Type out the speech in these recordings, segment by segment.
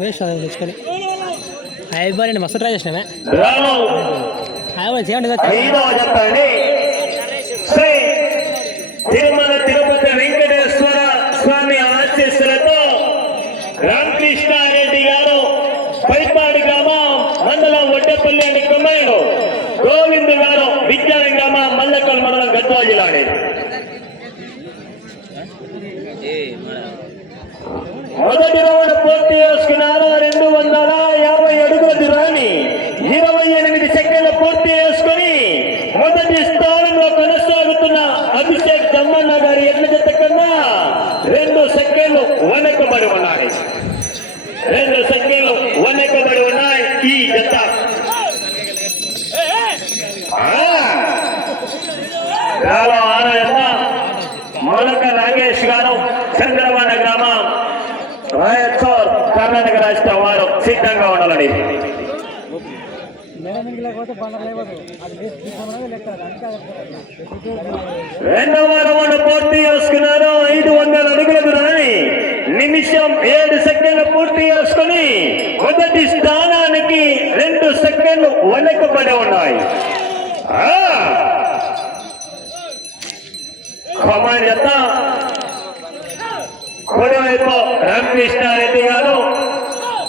Waste అది తెచ్చుకొని. హైదరాబాద్ అండి మస్తు ట్రై చేసినామే హైదరాబాద్ చేయండి కదా ఐదవ చెప్పండి శ్రీ తిరుమల తిరుపతి వెంకటేశ్వర స్వామి ఆశీస్సులతో రామకృష్ణారెడ్డి గారు పైపాడు గ్రామం మండలం ఒడ్డపల్లి అని కుమారుడు గోవింద్ గారు విజ్ఞాన గ్రామం మల్లకల్ మండలం గద్వాల జిల్లా అనేది మొదటి రౌండ్ పూర్తి చేసుకున్నారు రెండు వందల యాభై అడుగుల దూరాన్ని ఇరవై ఎనిమిది సెకండ్లు పూర్తి చేసుకుని మొదటి స్థానంలో కొనసాగుతున్న అభిషేక్ దమ్మన్న గారి ఎడ్ల జత కన్నా రెండు సెకండ్లు వెనకబడి ఉన్నాయి రెండు సెకండ్లు వెనకబడి ఉన్నాయి ఈ జత ఆ! చాలా ఆనంద మొలక నాగేష్ గారు చంద్రబాణ గ్రామం రాయచూర్ కర్ణాటక రాష్ట్రం వారు సిద్ధంగా ఉండాలని. రెండవ రౌండ్ పూర్తి చేసుకున్నారు. ఐదు వందల అడుగుల దూరాన్ని నిమిషం ఏడు సెకండ్లు పూర్తి చేసుకుని మొదటి స్థానానికి రెండు సెకండ్లు వెనకబడి ఉన్నాయి. ఆ! కమాండ్ ఎంత కుడివైపు రామకృష్ణారెడ్డి గారు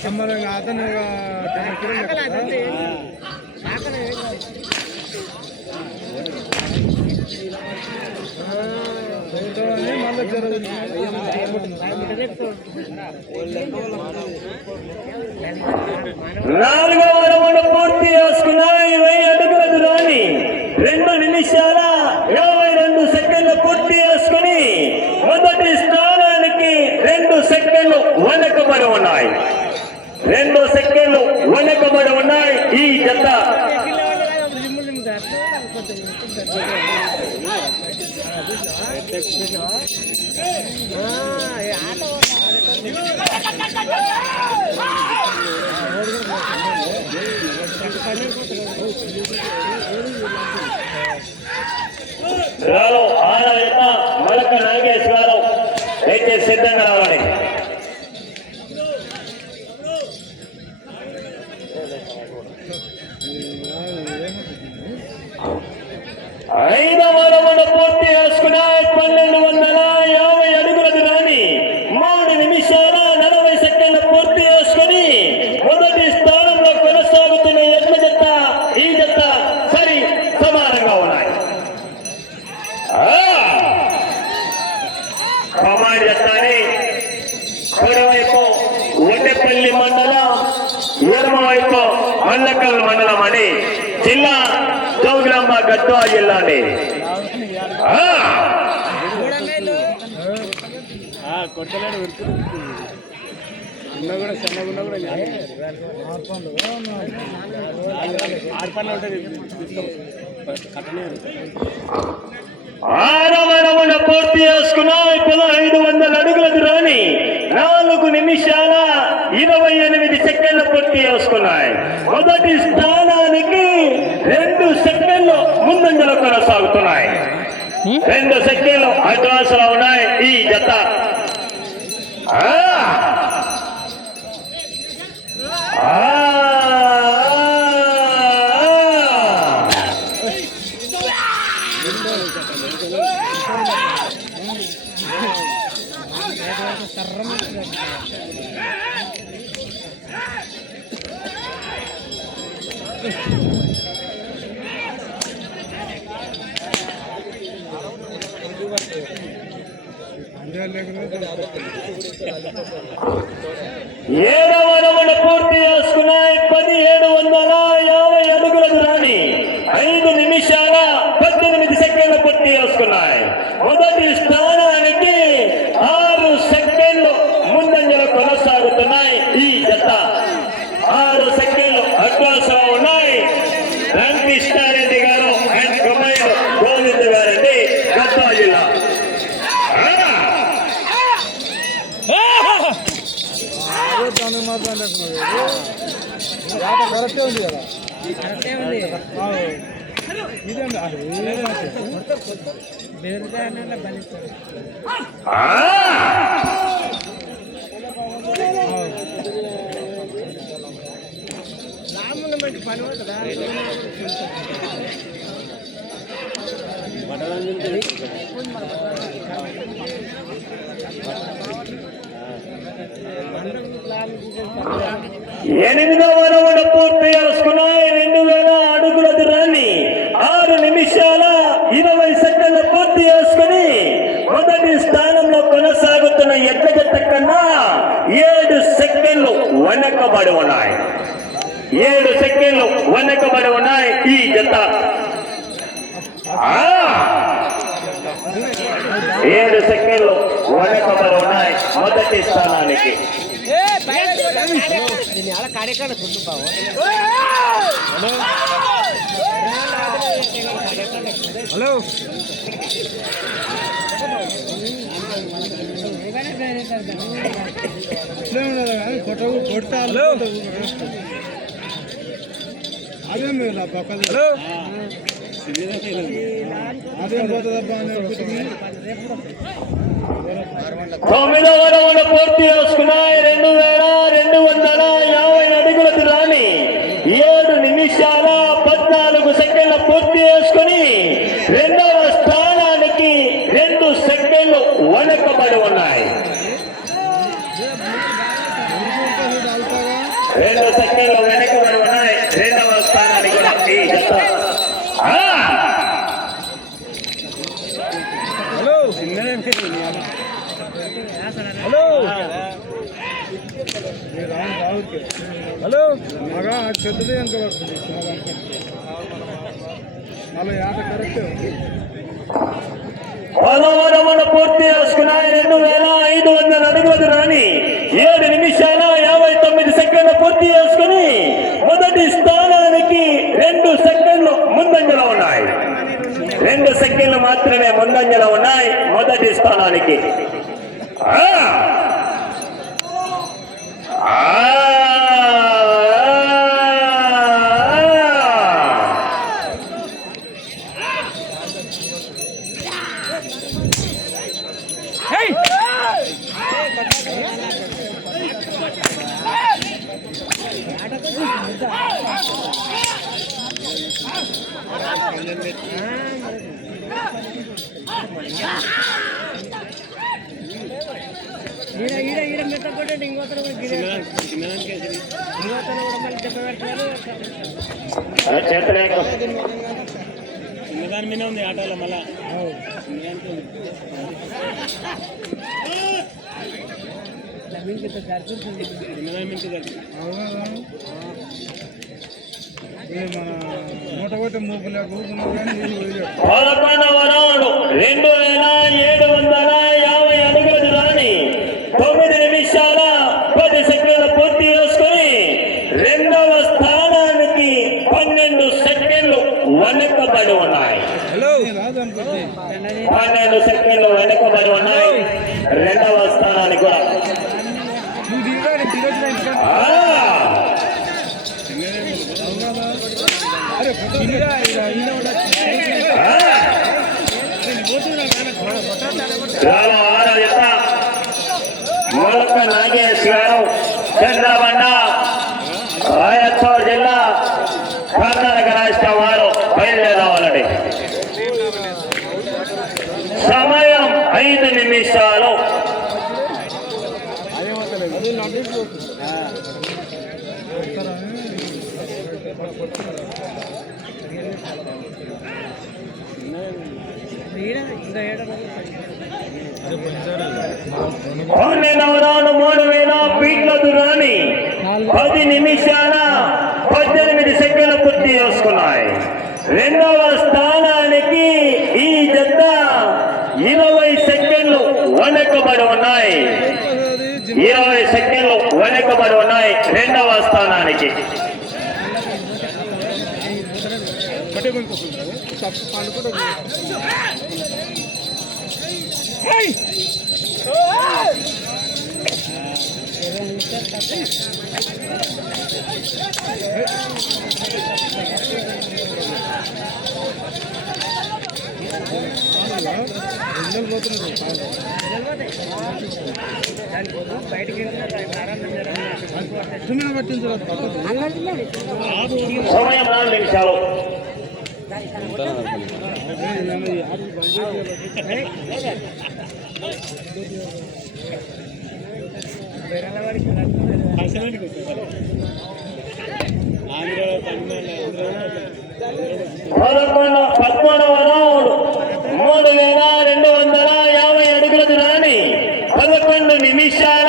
సంబరంగా అతను మళ్ళీ పూర్తి అడుగుల దూరాన్ని. రెండు నిమిషాల యాభై రెండు సెకండ్లు పూర్తి చేసుకుని మొదటి స్థానానికి రెండు సెకండ్లు వెనకబడి ఉన్నాయి రెండు సెకండ్లు వెనకబడి ఉన్నాయి ఈ జత. మలక నాగేశ్వరరావు. అయితే సిద్ధంగా రావాలి ఐదవ రౌండ్ పూర్తి చేసుకున్న పన్నెండు వందల యాభై అడుగుల దూరాన్ని మూడు నిమిషాల నలభై సెకండ్లు పూర్తి చేసుకుని మొదటి స్థానంలో కొనసాగుతున్న ఎడ్ల జత ఈ జత సరి సమానంగా ఉన్నాయి ఆ! కమాండ్ జతని కుడివైపు ఒడ్డెపల్లి మండలం ఎడమవైపు మల్లకల్ మండలం అని జిల్లా జోగులాంబ గద్వా జిల్లా అండి ఆ! కొట్టలేడు ఉన్నా కూడా సన్నగా ఉన్నా కూడా ఆడపండ్లు ఉంటుంది కట్టనే ఆరవ రౌండ్ పూర్తి చేసుకున్న పదహైదు వందల అడుగుల దూరాన్ని నాలుగు నిమిషాల ఇరవై ఎనిమిది సెకండ్లు పూర్తి చేసుకున్నాయి. మొదటి స్థానానికి రెండు సెకండ్లు ముందంజలో కొనసాగుతున్నాయి. రెండు సెకండ్లు అడ్వాన్స్లో ఉన్నాయి ఈ జత. ఆ! ఏడవ రమణ పూర్తి చేసుకున్నాయి. పదిహేడు వందల యాభై అడుగుల దూరాన్ని ఐదు నిమిషాలు పద్దెనిమిది సెకండ్లు పూర్తి చేసుకున్నాయి మొదటి స్థానానికి ఆరు సెకండ్లు ముందంజలో కొనసాగుతున్నాయి ఈ జత ఆరు సెకండ్లు అడ్వాన్స్గా ఉన్నాయి వెంకటేశ్వరరెడ్డి గారు అండ్ కుమార్ గోవింద్ గారండి గద్దా జిల్లా దాన్ని కరెక్టే ఉంది కదా? కరెక్టే ఉంది బలిస్తారు రాముని మంచి పని ఉంటుందా ఎనిమిదవ రౌండ్ పూర్తి చేసుకున్నాయి రెండు వేల అడుగుల దూరాన్ని ఆరు నిమిషాల ఇరవై సెకండ్లు పూర్తి చేసుకుని మొదటి స్థానంలో కొనసాగుతున్న ఎడ్ల జట్ట కన్నా ఏడు సెకండ్లు వెనకబడి ఉన్నాయి. ఏడు సెకండ్లు వెనకబడి ఉన్నాయి ఈ జత. ఆ! ఏడు సెకండ్లు వెనకబడి ఉన్నాయి మొదటి స్థానానికి. హలో? అదేం పోతుందబ్బా అని. తొమ్మిదవ రౌండ్ పూర్తి చేసుకున్నాయి రెండు వేల రెండు వందల యాభై అడుగుల దూరాన్ని ఏడు నిమిషాల పద్నాలుగు సెకండ్ల పూర్తి చేసుకుని రెండవ స్థానానికి రెండు సెకండ్లు వెనకబడి ఉన్నాయి ఊరుకుంటే చూడు అల్పాగా. రెండు సెకండ్లు వెనకబడి ఉన్నాయి రెండవ స్థానానికి ఈ జత. హలో. హలో. రాను మగ పెద్దది ఎంత పడుతుంది? మళ్ళీ ఆట కరెక్టే. పూర్తి చేసుకున్నాయి. రెండు వేల ఐదు వందల అడుగుల దూరాన్ని కానీ నీళ్ళు పోయలేవు. పదకొండవ రౌండ్ వేల ఏడు వందల యాభై అడుగుల తొమ్మిది నిమిషాల పది సెకండ్లు పూర్తి చేసుకుని రెండవ స్థానానికి పన్నెండు సెకండ్లు వెనుకబడి ఉన్నాయి. పన్నెండు సెకండ్లు వెనుకబడి ఉన్నాయి. రెండవ స్థానానికి కూడా. మొలక నాగేష్ గారు చంద్రబండ రాయచూర్ జిల్లా కర్ణాటక రాష్ట్రం వారు. బయలుదేరవాలని సమయం ఐదు నిమిషాలు. నవరాను మూడు వేల పీట్ల దూరాన్ని పది నిమిషాల పద్దెనిమిది సెకండ్ల పూర్తి చేసుకున్నాయి. రెండవ స్థానానికి ఈ జత ఇరవై సెకండ్లు వెనకబడి ఉన్నాయి ఇరవై సెకండ్లు వెనకబడి ఉన్నాయి రెండవ స్థానానికి Hey! సమయం నాలుగు నిమిషాలు. పదకొండు పదకొండవ రౌండ్ మూడు వేల రెండు వందల యాభై అడుగుల దూరాన్ని పదకొండు నిమిషాల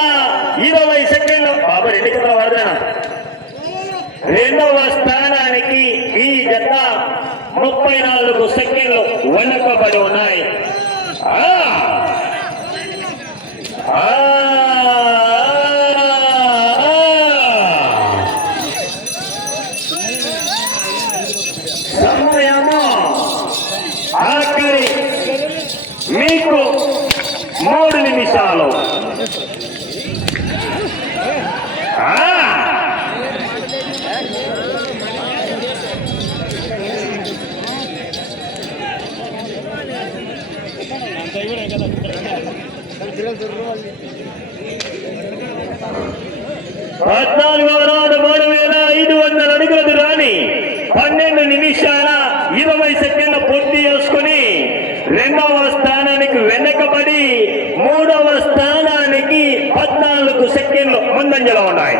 ఇరవై సెకండ్లు. బాబా రెండు కదా రెండవ స్థానానికి ఈ జత ముప్పై నాలుగు సెకండ్లు వెనుకబడి ఉన్నాయి. ఆ! సమయము ఆఖరి మీకు మూడు నిమిషాలు ఆ! పద్నాలుగవ రౌండ్ మూడు వేల ఐదు వందల అడుగుల దూరాన్ని పన్నెండు నిమిషాల ఇరవై సెకండ్ల పూర్తి చేసుకుని రెండవ స్థానానికి వెనకబడి మూడవ స్థానానికి పద్నాలుగు సెకండ్లు ముందంజలో ఉన్నాయి.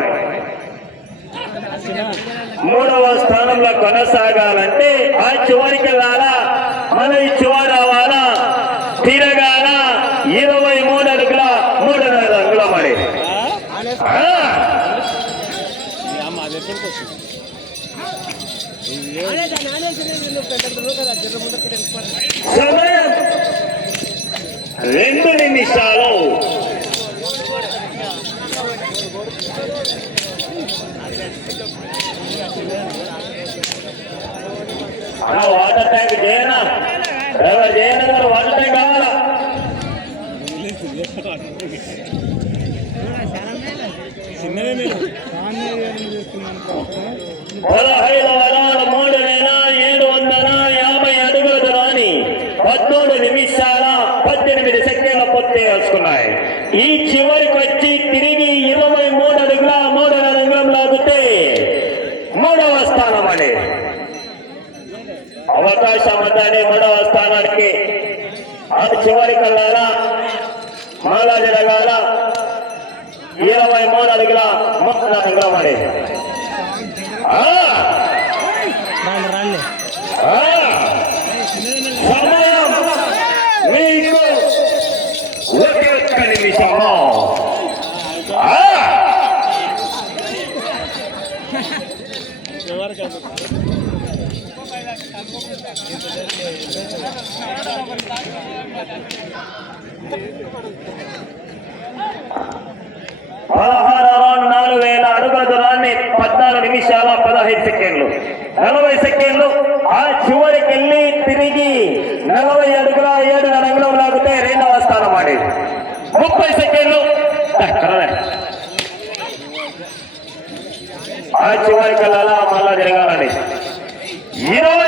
మూడవ స్థానంలో కొనసాగాలంటే ఆ చివరికి వెళ్ళాలా మన ఈ చివరి రావాలా తిరగాల ఇరవై మూడు అడుగుల మూడున్నర అడుగుల మరి ఆ! సమయం రెండు నిమిషాలు. అలా వాటర్ ట్యాంక్ చేయనా? డ్రైవర్ చేయన గారు వాటర్ ట్యాంక్ కావాలా? చిన్నదే మీరు. పదహైదు వరాల మూడు వేల ఏడు వందల యాభై అడుగుల దూరాన్ని పద్మూడు నిమిషాల పద్దెనిమిది సెకండ్ల పూర్తి చేసుకున్నాయి ఈ చివరికి వచ్చి తిరిగి ఇరవై మూడు అడుగుల మూడున్నర అంగం లాగితే మూడవ స్థానం అని అవకాశం అందాన్ని మూడవ స్థానానికి ఆ చివరికి వెళ్ళాలా మాలా జరగాల ఇరవై మూడు అడుగుల మూడున్నర అంగం అనేది సమయం మీకు ఒకే ఒక్క నిమిషము ఆ! పదహారు రౌండ్ నాలుగు వేల అడుగుల దూరాన్ని పద్నాలుగు నిమిషాల పదహైదు సెకండ్లు. నలభై సెకండ్లు. ఆ చివరికి వెళ్ళి తిరిగి నలభై అడుగుల ఏడు అడుగులు లాగితే రెండవ స్థానం ఆడేది. ముప్పై సెకండ్లు. ఆ, ఆ చివరికి వెళ్ళాలా మళ్ళా జరగాలని ఇరవై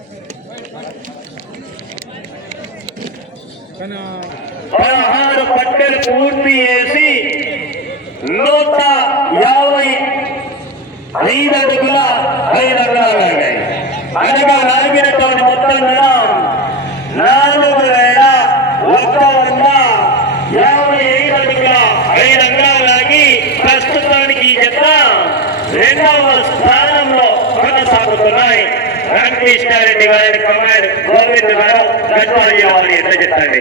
పదహారు పట్టెలు పూర్తి చేసి నూట యాభై ఐదు అడుగుల ఐదు అడుగులు లాగాయి అనగా లాగినటువంటి మొత్తం దూరం నాలుగు వేల ఒక్క వంద యాభై ఐదు అడుగుల ఐదు అంగాలు లాగి ప్రస్తుతానికి ఈ జత రెండవ స్థానంలో కొనసాగుతున్నాయి. రామకృష్ణారెడ్డి గారి కమాండ్ గోవింద్ గారు గడ్వాడి వారి ఎట్లా చెప్తాండి